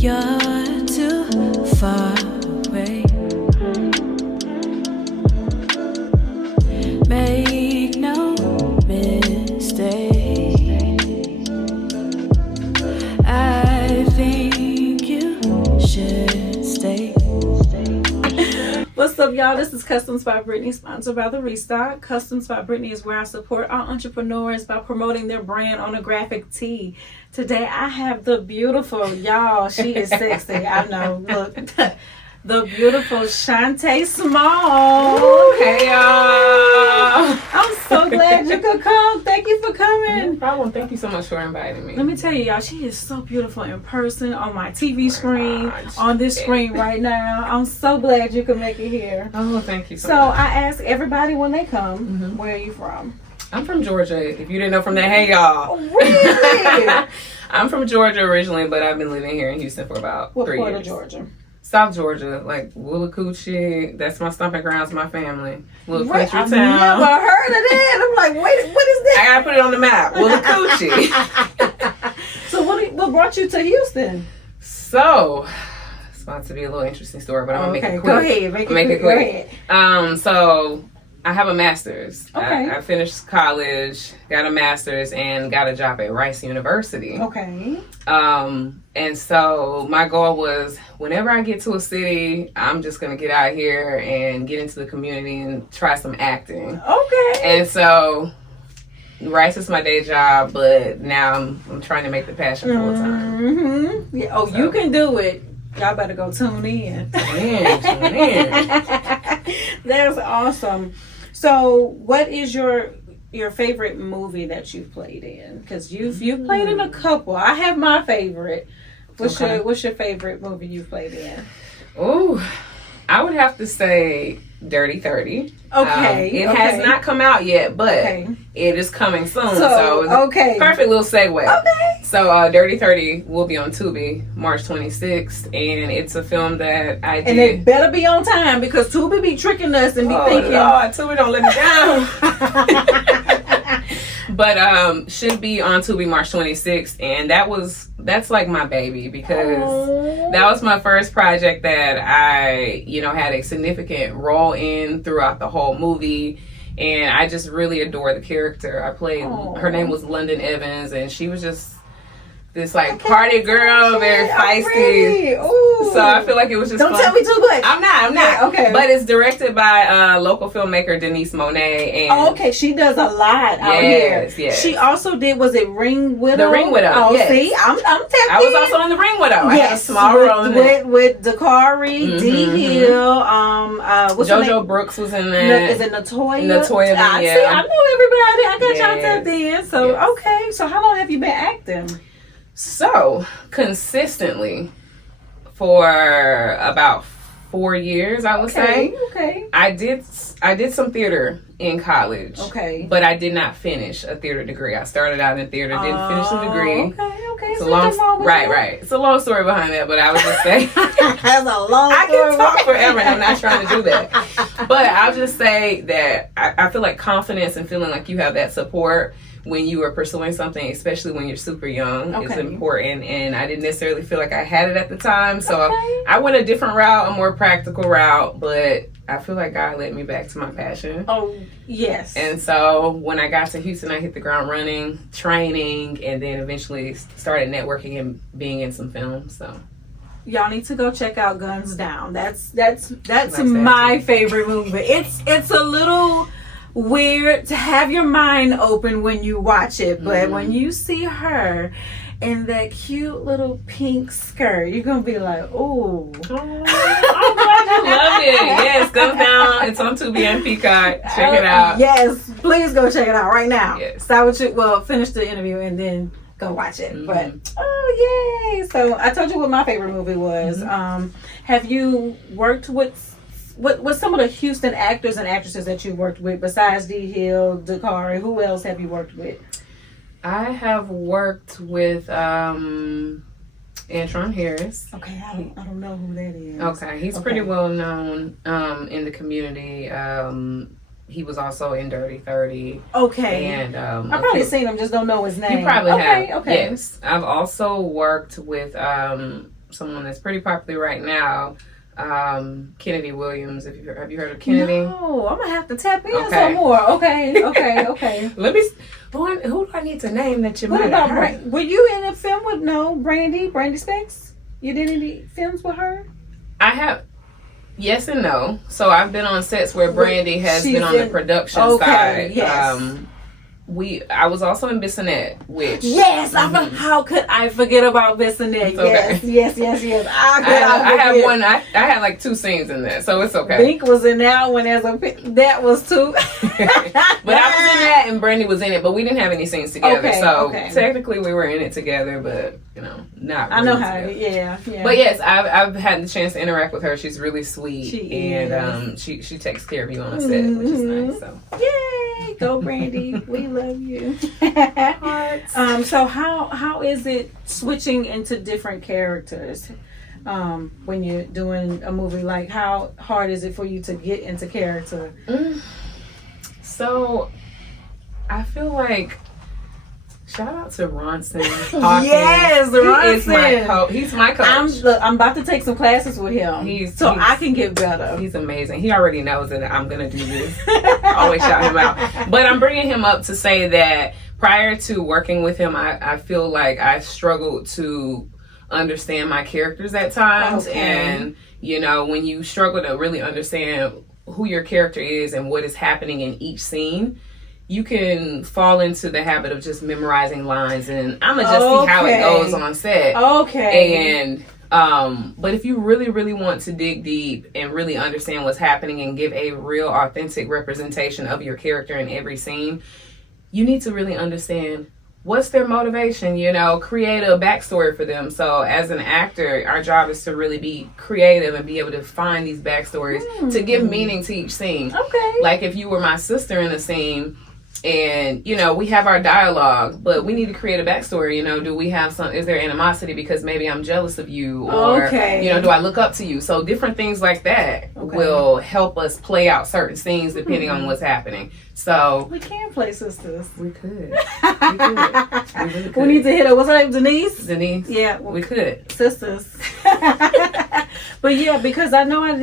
You're too far away. Make no mistake. I think you should stay. What's up, y'all? This is Customs by Brittany, sponsored by the Restock. Customs by Brittany is where I support our entrepreneurs by promoting their brand on a graphic tee. Today, I have the beautiful, y'all, she is sexy. I know, look. The beautiful CHANTÉ SMALL. Hey, y'all. I'm so glad you could come. Thank you for coming. No problem. Thank you so much for inviting me. Let me tell you, y'all, she is so beautiful in person, on my TV screen, gosh. on this screen right now. I'm so glad you could make it here. Oh, thank you so So much. I ask everybody when they come, where are you from? I'm from Georgia. If you didn't know from that, hey, y'all. Really? I'm from Georgia originally, but I've been living here in Houston for about What 3 part years. of Georgia? South Georgia, like Willacoochee. That's my stomping grounds, my family. Little Wait, country I've town. never heard of that. I'm like, wait, what is I that? gotta put it on the map. Willacoochee. So what brought you to Houston? So, it's about to be a little interesting story, but I'm gonna make it quick. Go ahead. Make it quick. quick. Go ahead. So I have a master's. Okay. I finished college, got a master's, and got a job at Rice University. Okay. And so my goal was, whenever I get to a city, I'm just gonna get out here and get into the community and try some acting. Okay. And so Rice is my day job, but now I'm trying to make the passion full time. Mm-hmm. Yeah. Oh, you can do it. Y'all better go tune in. Tune in. That's awesome. So, what is your favorite movie that you've played in? Because you've played in a couple. I have my favorite. What's your favorite movie you've played in? Ooh, I would have to say Dirty 30. Okay. It has not come out yet, but it is coming soon. So it's perfect little segue. Okay. So Dirty 30 will be on Tubi March 26th, and it's a film that I did. And it better be on time because Tubi be tricking us and be thinking, Lord, Tubi don't let me down. But should be on Tubi March 26th, and that's like my baby because that was my first project that I, had a significant role in throughout the whole movie, and I just really adore the character. I played, her name was London Evans, and she was just this party girl, very feisty. So I feel like it was just Don't fun. tell me too much. I'm not. Yeah, okay. But it's directed by local filmmaker Denise Monet. And she does a lot out here. Yes. She also did, was it Ring Widow? The Ring Widow. Oh, yes. see, I'm tapped I was in. also in The Ring Widow. I had a Yes, small role in it. with Dakari, D Hill, what's her name? JoJo Brooks was in that. Is it Natoya? Natoya, I yeah. see, I know everybody. I got y'all Yes. tapped in. So Yes. okay. So how long have you been acting? So consistently for about 4 years, I would say. Okay. I did some theater in college. Okay. But I did not finish a theater degree. I started out in theater, didn't finish the degree. Okay. It's So a long, nothing wrong with that. right. It's a long story behind that, but I would just say That's a long. I can story. talk forever, and I'm not trying to do that. But I'll just say that I feel like confidence and feeling like you have that support when you are pursuing something, especially when you're super young, is important. And I didn't necessarily feel like I had it at the time. So I went a different route, a more practical route, but I feel like God led me back to my passion. Oh, yes. And so when I got to Houston, I hit the ground running, training, and then eventually started networking and being in some films. So y'all need to go check out Guns Down. That's my favorite movie. It's a little weird to have your mind open when you watch it, but when you see her in that cute little pink skirt, you're gonna be like, "Ooh." I'm glad you love it. Yes, Guns Down. It's on Tubi and Peacock. Check it out. Yes, please go check it out right now. Yes. Start with finish the interview and then go watch it. But yay! So I told you what my favorite movie was. Have you worked with? What some of the Houston actors and actresses that you worked with besides D Hill, Dakari? Who else have you worked with? I have worked with Antron Harris. Okay, I don't know who that is. Okay, he's pretty well known in the community. He was also in Dirty 30. Okay. And I've probably seen him, just don't know his name. You probably have. Okay. Yes. I've also worked with someone that's pretty popular right now, Kennedy Williams. Have you heard of Kennedy? No, I'm gonna have to tap in some more. Okay. Let me. Boy, who do I need to name that you What might about have heard? Were you in a film with Brandy Specs? You did any films with her? I have. Yes and no. So I've been on sets where Brandy has been on the production side. Yes. I was also in Bissonnette, which yes, how could I forget about Bissonnette? Yes. I have one. I had like 2 scenes in there, so it's okay. Bink was in that one that was 2. But I was in that, and Brandy was in it, but we didn't have any scenes together. Technically we were in it together, but not. Really I know how. together. Yeah. But yes, I've had the chance to interact with her. She's really sweet, she takes care of you on the set, which is nice. So yay, go Brandy, we love you. So how is it switching into different characters when you're doing a movie? Like, how hard is it for you to get into character? So I feel like, shout out to Ronson. Yes, Ronson. He's my coach. I'm about to take some classes with him, I can get better. He's amazing. He already knows that I'm gonna do this. Always shout him out. But I'm bringing him up to say that prior to working with him, I feel like I struggled to understand my characters at times, and when you struggle to really understand who your character is and what is happening in each scene, you can fall into the habit of just memorizing lines, and I'ma just see how it goes on set. And but if you really, really want to dig deep and really understand what's happening and give a real authentic representation of your character in every scene, you need to really understand what's their motivation, create a backstory for them. So as an actor, our job is to really be creative and be able to find these backstories to give meaning to each scene. Like if you were my sister in a scene, and we have our dialogue, but we need to create a backstory. Do we have is there animosity because maybe I'm jealous of you, or do I look up to you? So different things like that will help us play out certain scenes depending on what's happening. So we can play sisters. We could. We really could. We need to hit her. What's her name? Denise. Yeah, we could. Sisters. But yeah, because I know I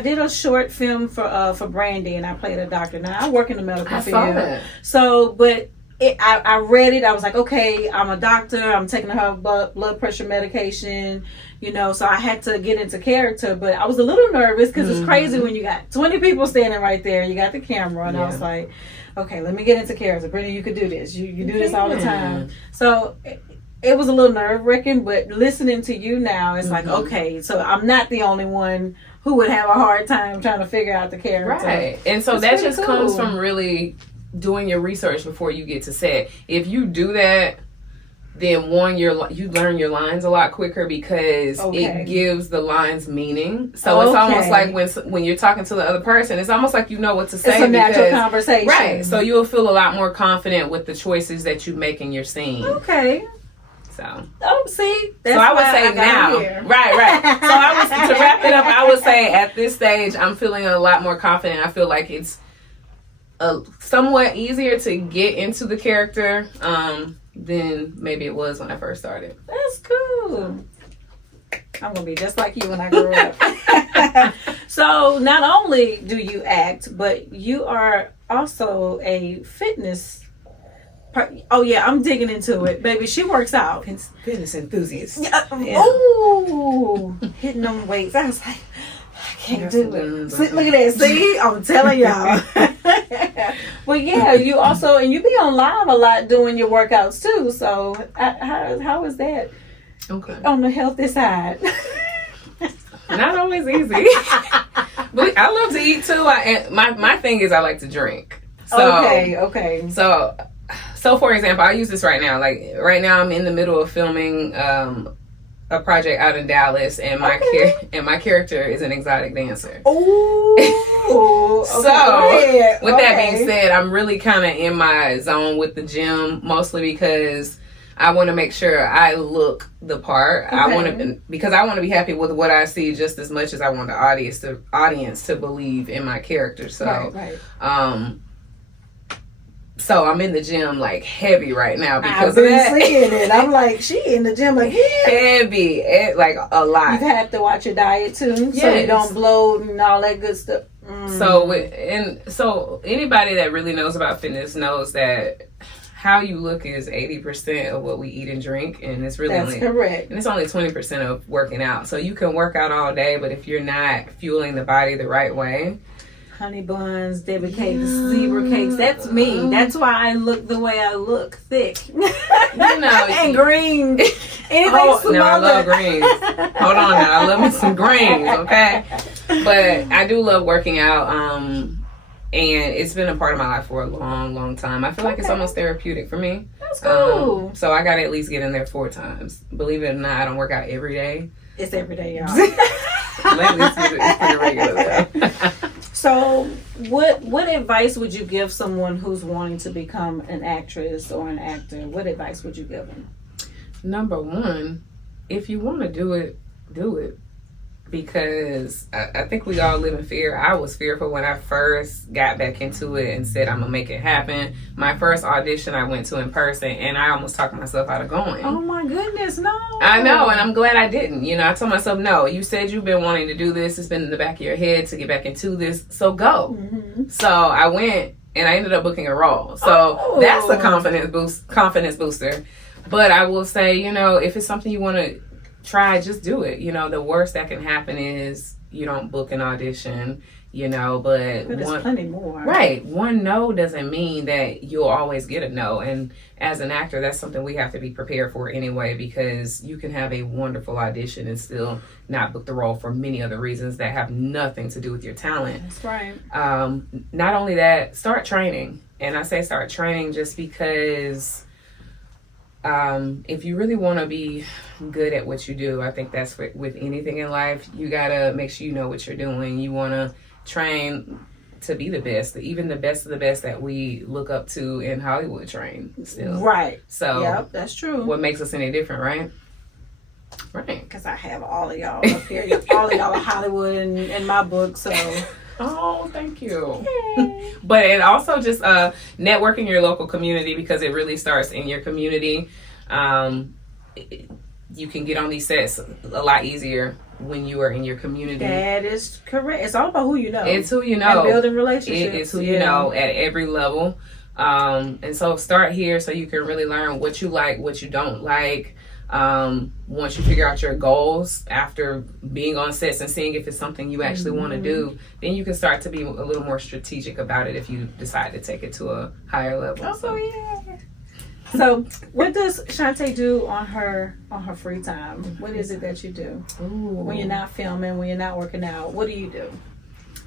did a short film for Brandy, and I played a doctor. Now I work in the medical field. I saw that. So, but I read it. I was like, okay, I'm a doctor. I'm taking her blood pressure medication. So I had to get into character, but I was a little nervous because it's crazy when you got 20 people standing right there. You got the camera, and I was like, okay, let me get into character. Brittany, you could do this. You do this all the time. So it was a little nerve-wracking, but listening to you now, it's like, okay, so I'm not the only one who would have a hard time trying to figure out the character. Right. And so that just comes from really doing your research before you get to set. If you do that, then you learn your lines a lot quicker because it gives the lines meaning. So it's almost like when you're talking to the other person, it's almost like you know what to say. It's a natural conversation. Right. So you'll feel a lot more confident with the choices that you make in your scene. Okay. So. Oh, see. That's so I would say now. Right. So to wrap it up, I would say at this stage, I'm feeling a lot more confident. I feel like it's somewhat easier to get into the character than maybe it was when I first started. That's cool. I'm gonna be just like you when I grow up. So not only do you act, but you are also a fitness. Oh yeah, I'm digging into it, baby. She works out. Fitness enthusiast. Yeah. Oh, hitting them weights. I was like, I can't do it. See, look at that. See, I'm telling y'all. Well, yeah, you also, and you be on live a lot doing your workouts too. So how is that? Okay. On the healthy side. Not always easy. But I love to eat too. My thing is I like to drink. So, okay. So for example, I'll use this right now. Like right now I'm in the middle of filming a project out in Dallas, and my character is an exotic dancer. Oh, so with that being said, I'm really kind of in my zone with the gym, mostly because I want to make sure I look the part. I want to be happy with what I see just as much as I want the audience to believe in my character. So, So I'm in the gym like heavy right now because I've of been that. seeing it. I'm like, she in the gym like Heavy, like a lot. You have to watch your diet too, so you Yes. don't bloat and all that good stuff. So anybody that really knows about fitness knows that how you look is 80% of what we eat and drink, and it's really That's correct. And it's only 20% of working out. So you can work out all day, but if you're not fueling the body the right way. Honey buns, Debbie cakes, zebra cakes. That's me. That's why I look the way I look, thick. And green. Anything smaller. No, I love greens. Hold on now, I love me some greens, okay? But I do love working out, and it's been a part of my life for a long, long time. I feel like it's almost therapeutic for me. That's cool. So I gotta at least get in there 4 times. Believe it or not, I don't work out every day. It's every day, y'all. Lately, it's pretty regular though. So, what advice would you give someone who's wanting to become an actress or an actor? What advice would you give them? Number 1, if you want to do it, do it. Because I think we all live in fear. I was fearful when I first got back into it and said, I'm going to make it happen. My first audition I went to in person, and I almost talked myself out of going. Oh my goodness, no. I know, and I'm glad I didn't. You know, I told myself, no, you said you've been wanting to do this. It's been in the back of your head to get back into this. So go. Mm-hmm. So I went, and I ended up booking a role. So that's a confidence booster. But I will say, you know, if it's something you want to try, just do it. You know, the worst that can happen is you don't book an audition, you know, but there's plenty more. Right. One no doesn't mean that you'll always get a no. And as an actor, that's something we have to be prepared for anyway, because you can have a wonderful audition and still not book the role for many other reasons that have nothing to do with your talent. That's right. Not only that, start training. And I say start training just because if you really want to be good at what you do, I think that's with anything in life, you got to make sure you know what you're doing. You want to train to be the best, even the best of the best that we look up to in Hollywood train still. Right. So, yep, that's true. What makes us any different, right? Right. Because I have all of y'all up here. All of y'all are Hollywood in my book, so... Oh, thank you. Yay. But it also just networking your local community, because it really starts in your community. You can get on these sets a lot easier when you are in your community. That is correct. It's all about who you know. It's who you know. And building relationships. It's who you know at every level. And so start here so you can really learn what you like, what you don't like. Once you figure out your goals after being on sets and seeing if it's something you actually want to do, then you can start to be a little more strategic about it if you decide to take it to a higher level. Oh, so yeah. So what does Chantée do on her free time? What is it that you do? When you're not filming, when you're not working out? What do you do?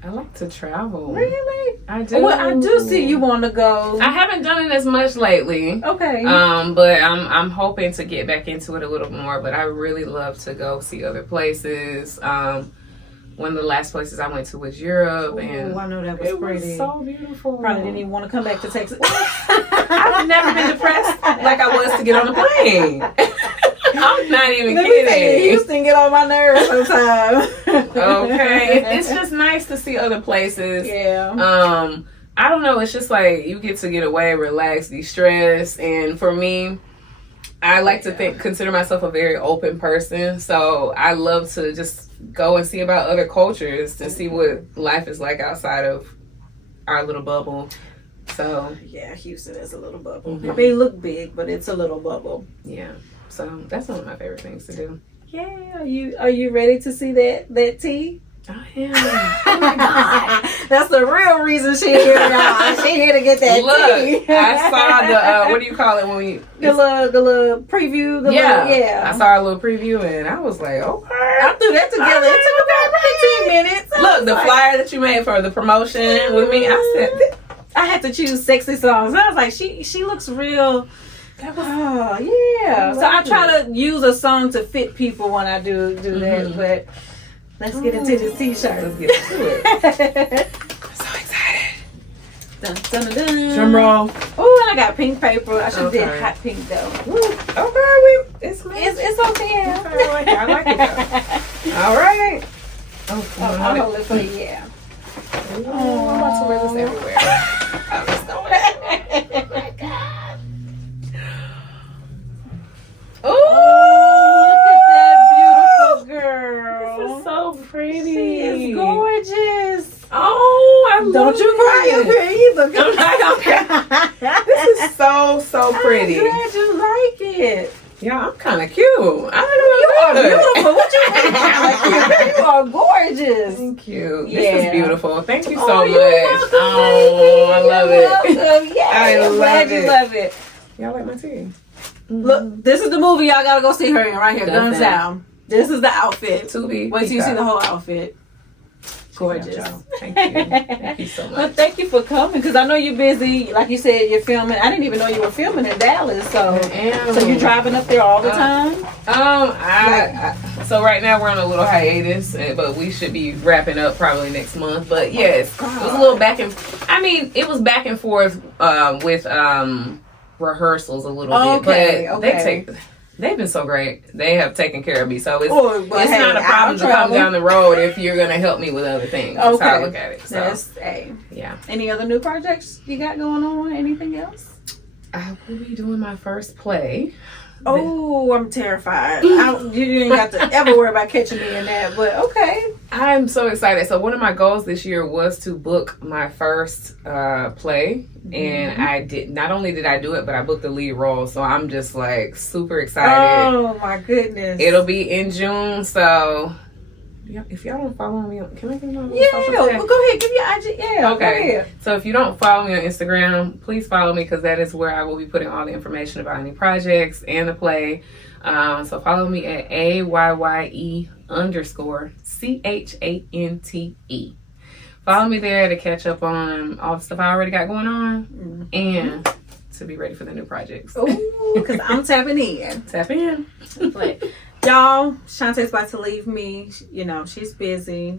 I like to travel. Really? I do. Well, I do see you want to go. I haven't done it as much lately. Okay. But I'm hoping to get back into it a little more. But I really love to go see other places. One of the last places I went to was Europe, and I know that was pretty. Was so beautiful. Probably didn't even want to come back to Texas. I've never been depressed like I was to get on the plane. I'm not even kidding. Houston get on my nerves sometimes. Okay, it's just nice to see other places. Yeah. I don't know. It's just like you get to get away, relax, de-stress, and for me, I like to consider myself a very open person. So I love to just go and see about other cultures to see what life is like outside of our little bubble. So yeah, Houston is a little bubble. Mm-hmm. It may look big, but it's a little bubble. Yeah. So that's one of my favorite things to do. Yeah. Are you ready to see that tea? I am. Oh my God. That's the real reason she here, y'all. She here to get that tea. I saw the what do you call it when we the little preview. I saw a little preview and I was like, okay. I threw that together. It took about 15 minutes. Look, the flyer that you made for the promotion with me, I said I had to choose sexy songs. I was like, she looks real. Oh yeah. So I try to use a song to fit people when I do that, but. Let's get into this t-shirt. Let's get into it. I'm so excited. Dun, dun, dun, dun. Drum roll. Oh, and I got pink paper. I should have did hot pink though. Okay, it's okay. I like it though. All right. I'll hold it for you. Yeah. I'm about to wear this everywhere. I'm just doing that. pretty. She is gorgeous. Oh, I love Don't you cry up here either. I'm not gonna. This is so pretty. I'm glad you like it. Yeah, I'm kind of cute. I You don't know. are beautiful. What you mean? You are gorgeous. Thank you. Yeah. This is beautiful. Thank you so Oh, much. you're welcome, Oh, I baby. love You're it. welcome. Yes, I I'm glad love you it. love it. Y'all like my tea? Look, this is the movie y'all gotta go see her in right here. Guns Guns Down. This is the outfit. To be. Wait till you see the whole outfit. Gorgeous. Thank you. Thank you so Well, much. thank you for coming because I know you're busy. Like you said, you're filming. I didn't even know you were filming in Dallas. So you're driving up there all the time. So right now we're on a little hiatus, but we should be wrapping up probably next month. But yes, it was a little back and. I mean, it was back and forth with rehearsals a little bit, but they've been so great. They have taken care of me, so it's not a problem to come down the road if you're gonna help me with other things. That's how I look at it. So. Yeah. Any other new projects you got going on? Anything else? I will be doing my first play. Oh, I'm terrified. You ain't got to ever worry about catching me in that, but okay. I'm so excited. So one of my goals this year was to book my first play, and I did. Not only did I do it, but I booked the lead role. So I'm just like super excited. Oh my goodness! It'll be in June. So if y'all don't follow me, can I give you my social media? Go ahead, give your IG. Yeah, okay. Go ahead. So if you don't follow me on Instagram, please follow me because that is where I will be putting all the information about any projects and the play. So follow me at AYYE_CHANTE. Follow me there to catch up on all the stuff I already got going on and to be ready for the new projects. Oh, because I'm tapping in. Tap in. But y'all, Shanté's about to leave me. You know, she's busy.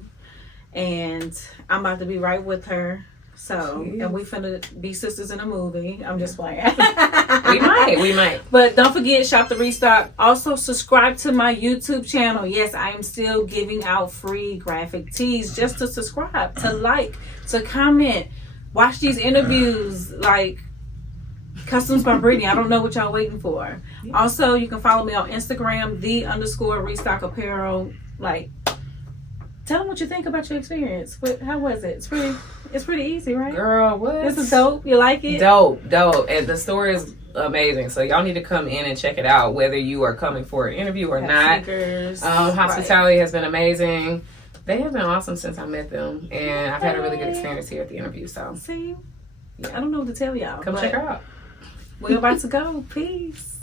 And I'm about to be right with her. So, and we finna be sisters in a movie. I'm just playing. We might. But don't forget, shop the Restock. Also, subscribe to my YouTube channel. Yes, I am still giving out free graphic tees. Just to subscribe, to like, to comment, watch these interviews. Like, Customs by Brittany. I don't know what y'all waiting for. Also, you can follow me on Instagram, _Restock Apparel. Like, tell them what you think about your experience. How was it? It's pretty easy, right? Girl, what? This is dope. You like it? Dope. And the store is amazing. So y'all need to come in and check it out, whether you are coming for an interview or not. Hospitality has been amazing. They have been awesome since I met them, and I've had a really good experience here at the interview. So see, I don't know what to tell y'all. Come check her out. We're about to go. Peace.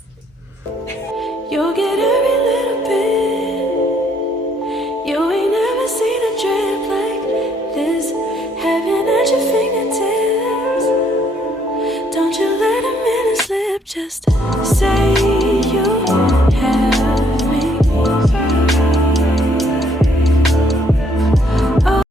You'll get every little bit. You ain't never seen a drip like this. Heaven at your fingertips. Don't you let a minute slip. Just say